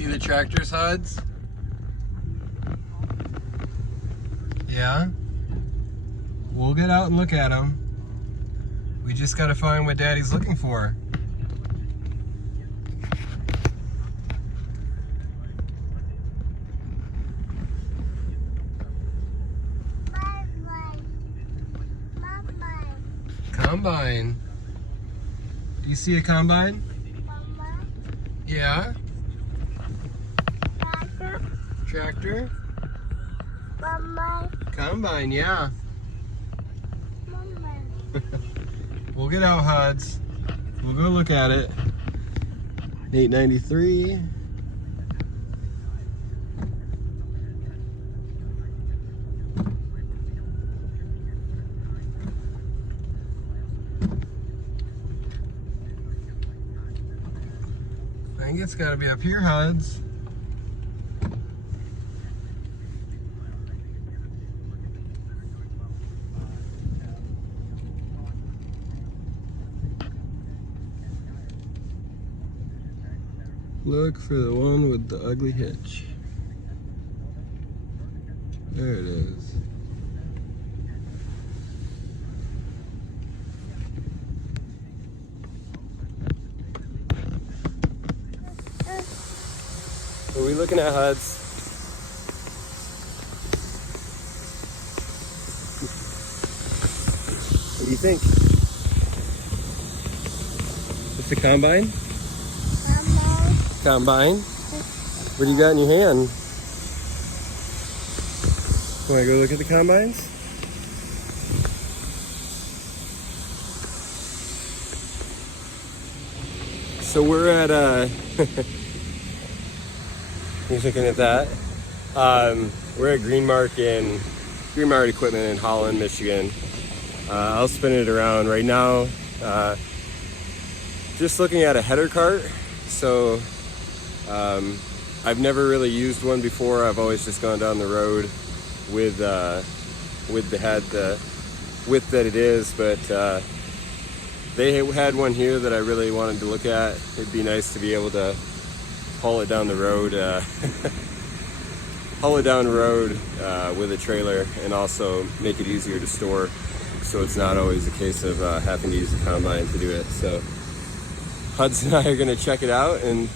see the tractor's HUDs? Yeah? We'll get out and look at them. We just gotta find what Daddy's looking for. Combine. Do you see a combine? Mama. Yeah. Tractor. Tractor? Mama. Combine, yeah. Mama. We'll get out HUDs. We'll go look at it. 893. I think it's got to be up here, HUDs. Look for the one with the ugly hitch. There it is. Are we looking at HUDs? What do you think? It's a combine? Mama. Combine? What do you got in your hand? Want to go look at the combines? So we're at he's looking at that. We're at Greenmark Equipment in Holland, Michigan. I'll spin it around right now. Just looking at a header cart. So I've never really used one before. I've always just gone down the road with the head, the width that it is, but they had one here that I really wanted to look at. It'd be nice to be able to haul it down the road, with a trailer, and also make it easier to store, so it's not always a case of having to use a combine to do it. So Huds and I are gonna check it out and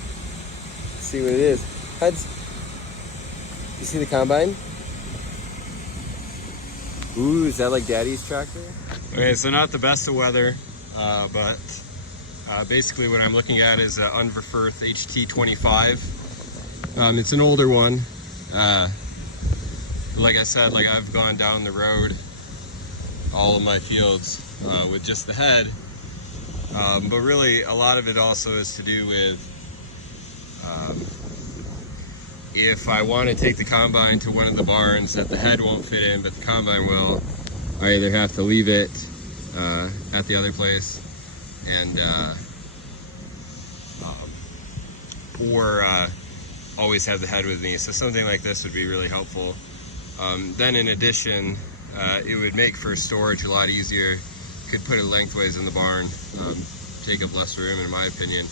see what it is. Huds, you see the combine? Ooh, is that like Daddy's tractor? Okay, so not the best of weather, but basically what I'm looking at is an Unverferth HT25. It's an older one. Like I said, like I've gone down the road all of my fields with just the head, but really a lot of it also is to do with if I want to take the combine to one of the barns that the head won't fit in but the combine will, I either have to leave it at the other place and or always have the head with me. So something like this would be really helpful. Then in addition, it would make for storage a lot easier. Could put it lengthways in the barn, take up less room in my opinion,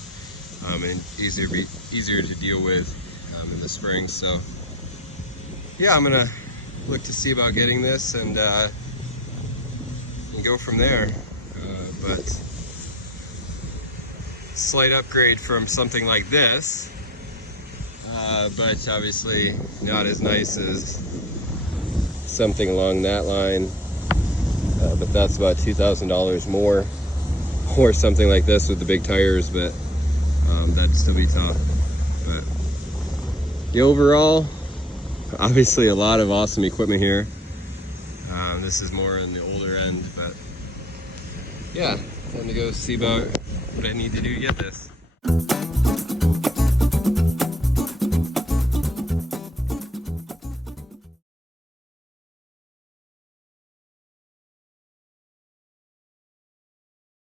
and easier to deal with in the spring. So yeah, I'm gonna look to see about getting this and go from there. But slight upgrade from something like this, but obviously not as nice as something along that line. But that's about $2,000 more, or something like this with the big tires, but that'd still be tough. But the overall, obviously a lot of awesome equipment here. This is more on the older end, but yeah, time to go see about what I need to do to get this.